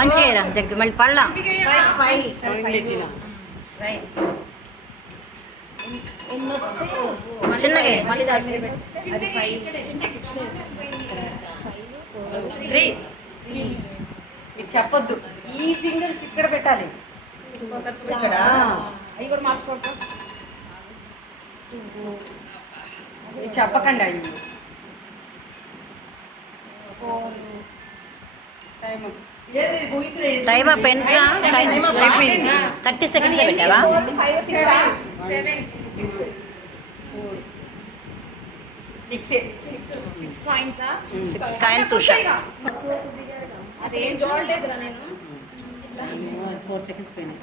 మంచిగా దగ్గర మళ్ళీ పళ్ళ చిన్నగా ఇది చెప్పొద్దు. ఈ ఫింగర్స్ ఇక్కడ పెట్టాలి. ఇక్కడ అవి కూడా మార్చుకోవటం చెప్పకండి. అవి టైమ్ అప్ ఎంత 30 సెకండ్స్ పెట్టావా? 6 కాయిన్స్ ఉషా 4 సెకండ్స్ పోయినాయి.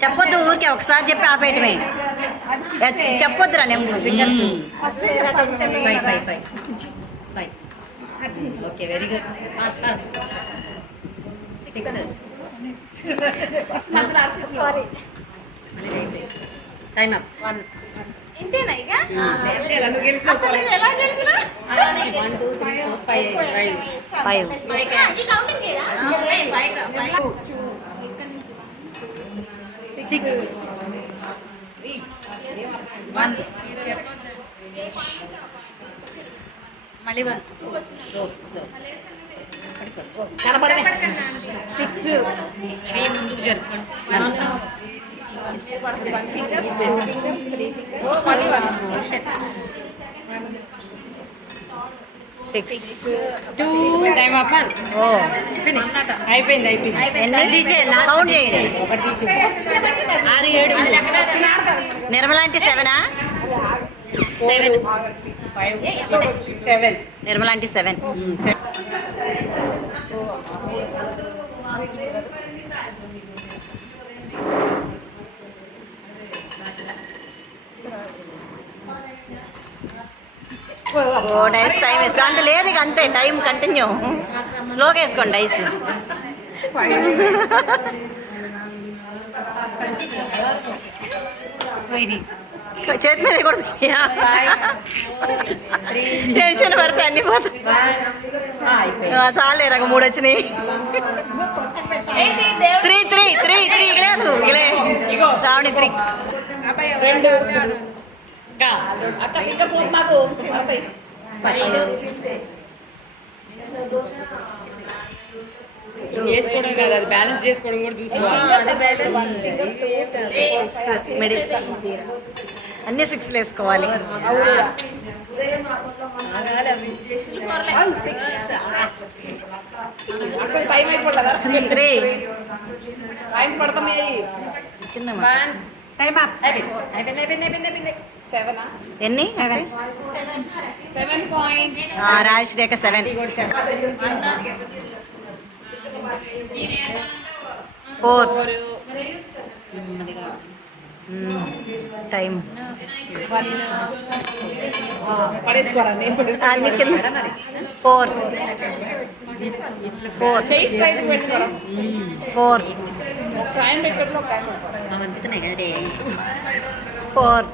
చెప్పొద్దు, ఊరికే ఒకసారి చెప్పి ఆపేయటమే. చెప్పొద్దురా నేను fingers. Okay, very good. Fast fast. 6 time up. 1 ఇంతేనా ఇక? 1 2 3 4 5 6 1 మళ్ళీ 1 కనపడమే. 6 చేయి ముందుకు జరుపుకోండి. 6 2 టైమ్ అప్. అయిపోయింది. కౌంట్ చేయండి. ఒకటి తీసి 6 7 నిర్మలాంటి 7 7 5 6 7 నిర్మలాంటి 7. డైస్ టైం వేస్ట్ అంత లేదు, ఇక అంతే. Time continue. స్లోగా వేసుకోండి డైస్. చేతి మీద కూడా టెన్షన్ పడితే అన్ని పోతాయి. చాలే రక 3 వచ్చినాయి. 3 లేదు శ్రావణి 3 చేసుకోవడం కాదు, అది బ్యాలెన్స్ చేసుకోవడం కూడా చూసుకోవాలి. మిడిల్ అన్ని 6 వేసుకోవాలి. 3 చిన్న టైమ్ అప్. అయిపోయింది. 7 ఎన్ని? 7 పాయింట్స్. రాజేష్ రేఖ 7 4 టైం పడేసుకోరా. నేను అన్ని కింద 4 టైం పెట్టడంలో 4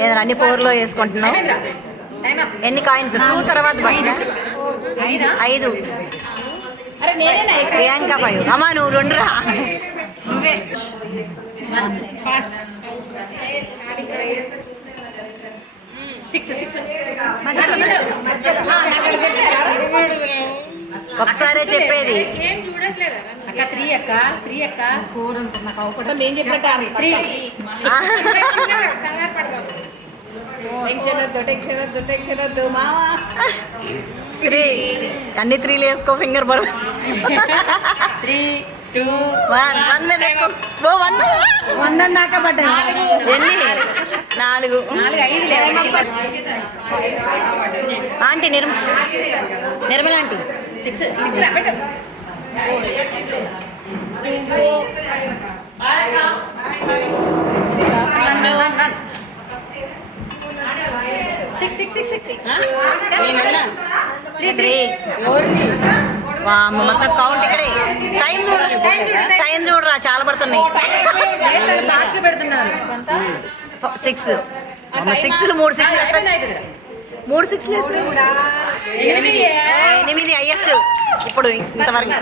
ఏదైనా అన్ని 4లో వేసుకుంటున్నాం. ఎన్ని కాయిన్స్? 2 తర్వాత 5 ప్రియాంక 5. అమ్మా నువ్వు 2 రా. నువ్వే ఫాస్ట్. 6 ఒకసారే చెప్పేది. అక్క 3 అక్క 4 అనుకున్నా. కాకపోతే నేను చెప్పినట్టు 3. టెన్షన్ వద్దు మావా. 3 అన్ని 3 వేసుకో. ఫింగర్ బరువు 3 2 1 మీద ఎక్కువ. 1 అన్నాక పడ్డాయి. ఎన్ని? 4 ఆంటీ నిర్మల ఆంటీ 6 6 త్రీ. వామ్మ, మొత్తం కౌంట్ ఇక్కడే. టైం చూడు, టైం చూడరా, చాలా పడుతున్నాయి. పెడుతున్నారు 6. 6లు 3 6లు ఎక్కడ? 3 6లు వేస్తే 8 హైయెస్ట్ ఇప్పుడు ఇంతవరకు.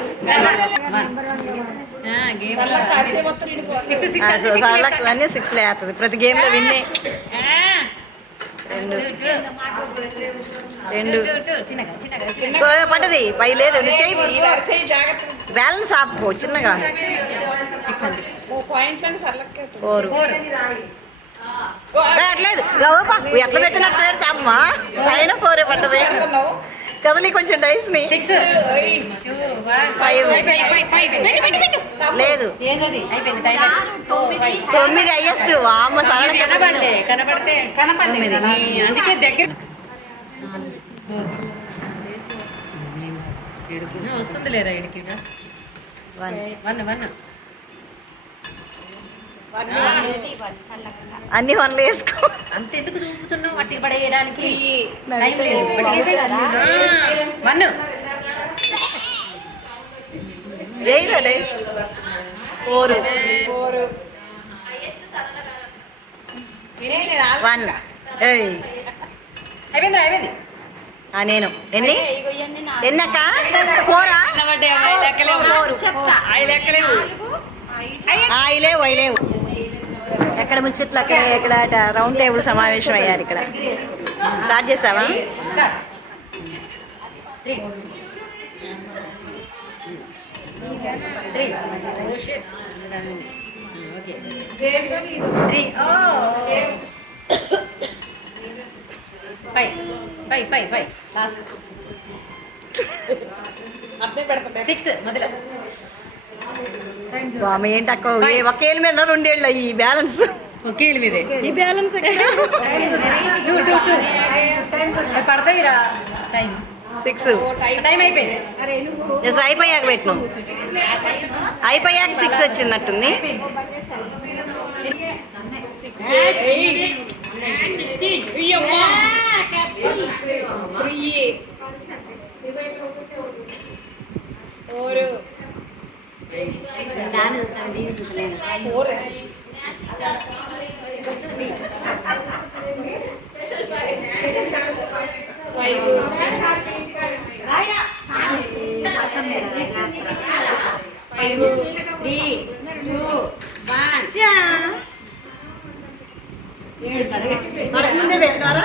అన్నీ 6లే అవుతుంది ప్రతి గేమ్లో విన్నే. 2 పడ్డది 5 లేదు. నువ్వు చెయ్యి, బ్యాలెన్స్ ఆపుకో చిన్నగా. 4 అట్లేదు ఎట్లా పెట్టినట్టు తాపమ్మా. అయినా 4 పడ్డది. కదలి కొంచెం డైస్ని. 5 లేదు. 9 హైయెస్ట్. అమ్మ సరళ కనబడితే అందుకే దగ్గర వస్తుంది లేరా ఇడికి. 1 అన్ని 1లు వేసుకో. అంత ఎందుకు దూకుతున్నావు? వట్టి పడేయడానికి 1 వేయరా. 4 1. అయిపోయింది. నేను ఎన్నక్క 4 లేవు. ఎక్కడ ముచ్చట్లు అక్కడ ఎక్కడ రౌండ్ టేబుల్ సమావేశం అయ్యారు ఇక్కడ. స్టార్ట్ చేసావా? 6 మొదలు. ఏంటక్క ఒకేళ్ళ మీద 2 ఏళ్ళు ఈ బ్యాలెన్స్. ఒకేళ్ళ మీదే ఈ బ్యాలెన్స్ పడతాయిరా. టైం 6. టైం అయిపోయింది. జస్ట్ అయిపోయాక పెట్టినాం. అయిపోయాక 6 వచ్చిందట్టుంది. ముందే పెట్టారా?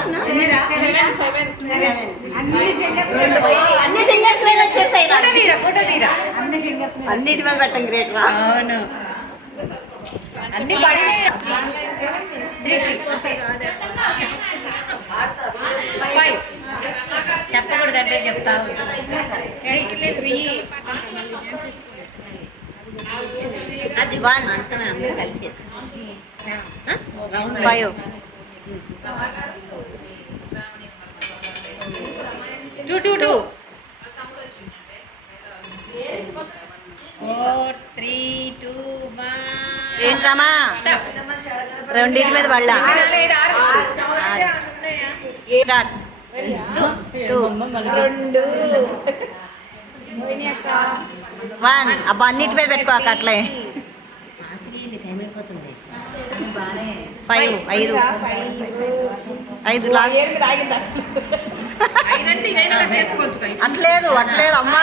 అన్ని ఫింగర్స్ మీద వచ్చేసాయి. అన్నిటి మీద పెట్టం గ్రేట్ రా. అవును అన్ని పడినాయి. 5 చెప్పకూడదంటే చెప్తా. అది 1 అంతమే అందరూ కలిసి 5. 2 4 3 2 1. ఏంట్రామా రెండింటి మీద పడ్డా. స్టార్ట్. 2 1. అబ్బా అన్నిటి మీద పెట్టుకోక అట్లే. 5 లాస్ట్. అట్లేదు అమ్మా.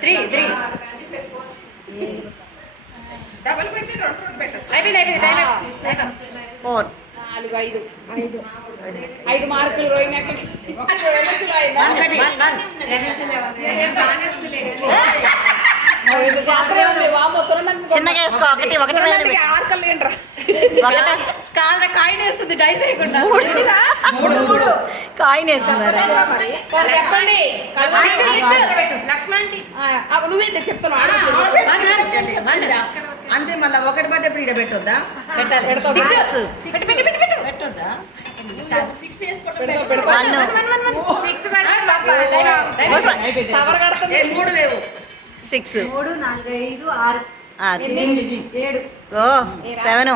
3 అయిపోయింది. 4 5 మార్కులు రోయినాక చిన్నగా వేసుకో. ఒకటి మీద కాదు కాయిన్ వేస్తుంది డైస్ వేయకుండా. కాయిన్ వేస్తున్నారా? నువ్వేంటే చెప్తున్నావు అంటే మళ్ళీ ఒకటి పడ్డ ఇప్పుడు ఇక్కడ పెట్టొద్దా? పెట్టొద్దా? 3 లేవు. 6 3 4 5 6 7 ఓ 7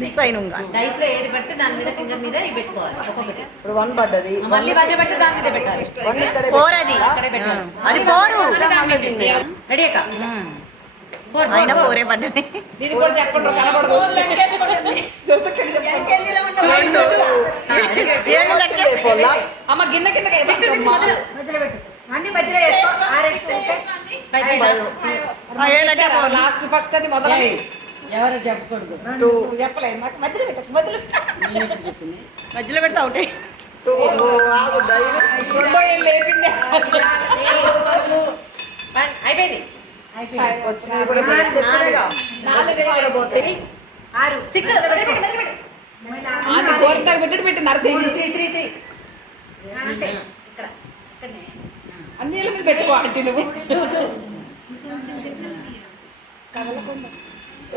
మిస్ అయిన డైస్ లో ఏది పడితే దాని మీద ఫింగర్ మీద ఇవి పెట్టుకోవాలి ఒక్కొక్కటి. ఇప్పుడు 1 పడ్డది. మళ్ళీ వడ్డీ పడితే దాని మీద పెట్టాలి. 4 అది అది 4 రెడీ అక్క. 4 అయినా 4 పడ్డది. దీనికి కూడా చెప్పండి కనబడదు. అమ్మ గిన్నె కింద అన్ని మధ్యలో లాస్ట్ ఫస్ట్ అని మొదలు ఎవరు చెప్పకూడదు. నువ్వు చెప్పలేదు నాకు మధ్యలో పెట్టకు మధ్యలో పెడితే అవుతాయి. రెండో ఏం లేపింది అయిపోయింది. వచ్చినది కూడా పోతే 6 అది కోరికలు పెట్టి నరసింహ 3 అన్ని మీద పెట్టుకో అంటే నువ్వు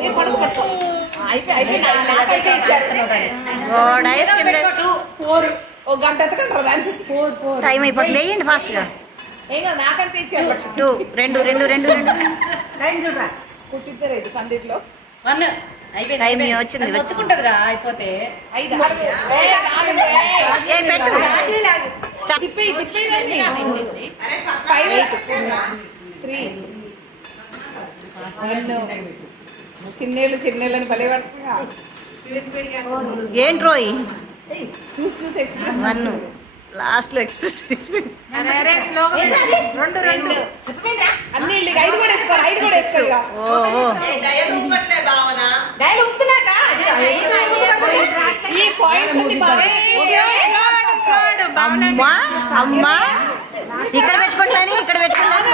ఏ పడుకు అయిపోయి ఓ డైస్ కింద 4 ఒక గంట ఎత్తకంటారా దాన్ని 4 టైం అయిపోతుంది. వేయండి ఫాస్ట్గా. ఏం కదా నాకంటే ఇచ్చారు 2 2 టైం చూడరా కుట్టిద్దరు ఇది సందీప్లో 1 అయిపోయింది. టైం వచ్చింది. వచ్చుకుంటదిరా అయిపోతే 5 ఏ పెట్టు చిన్నేళ్ళని భలే పడుతున్నా ఏంటి రోయ్ చూసి ఎక్స్ప్రెస్ 1 లాస్ట్లో ఎక్స్ప్రెస్ అన్ని 5 కూడా వేసుకోవాలి 5 కూడా వేసుకోవాలి ఓ ఈ పాయింట్స్ అన్ని అమ్మా అమ్మా ఇక్కడ పెట్టుకుంటాను ఇక్కడ పెట్టుకుంటాను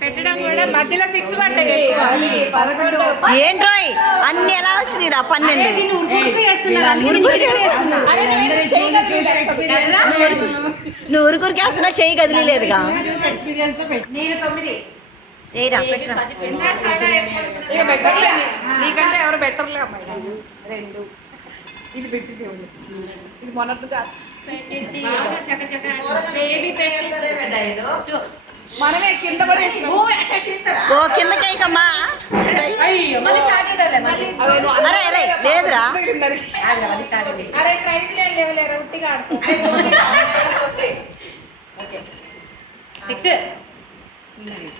పెట్టడం కూడా మధ్యలో 6 పడ్డాయి. ఏంట్రోయ్ అన్ని ఎలా వచ్చినాయిరా 12 నువ్వు ఊరుకురికి వేస్తున్నా చెయ్యి కదిలేదుగా. ఏరా పెట్టరా నీకంటే ఎవరు బెటర్లే అమ్మాయి 2 ఇది పెట్టింది ఇది మొన్నటి మనమే కింద పడే ఓ కిందకి అయ్యకమ్మా. మళ్ళీ స్టార్ట్ చేద్దాంలే మళ్ళీ. అరే అరే లేదురా మళ్ళీ స్టార్ట్ అయింది. అరే ఫ్రెండ్స్ లేవులేరా ఉట్టిగా ఆడుకో. ఓకే 6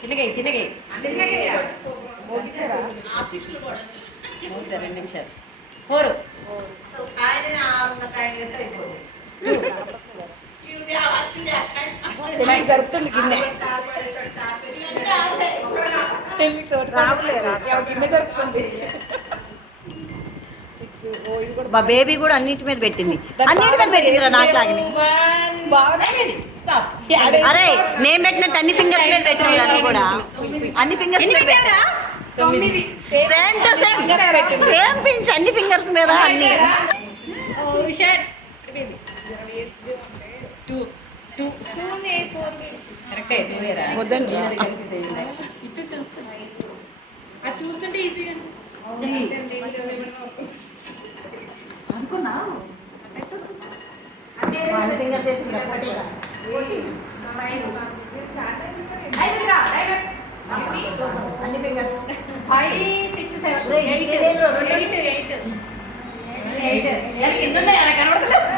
చిన్నగా 2 నిమిషాలు 4 జరుగుతుంది గిన్నె గిన్నె జరుగుతుంది 6 ఇది కూడా మా బేబీ కూడా అన్నిటి మీద పెట్టింది. అన్నిటి మీద పెట్టిందిరా నాకు లాగిని. అరే నేను పెట్టినట్టు అన్ని ఫింగర్స్ మీద పెట్టిన కూడా అన్ని ఫింగర్స్ మీద same to same same pinch అన్ని ఫింగర్స్ మీద అన్ని. చూస్తుంటే ఈజీగా అన్ని ఫింగర్స్ 5 6 7 8 8 8 8 కనబడతలేదు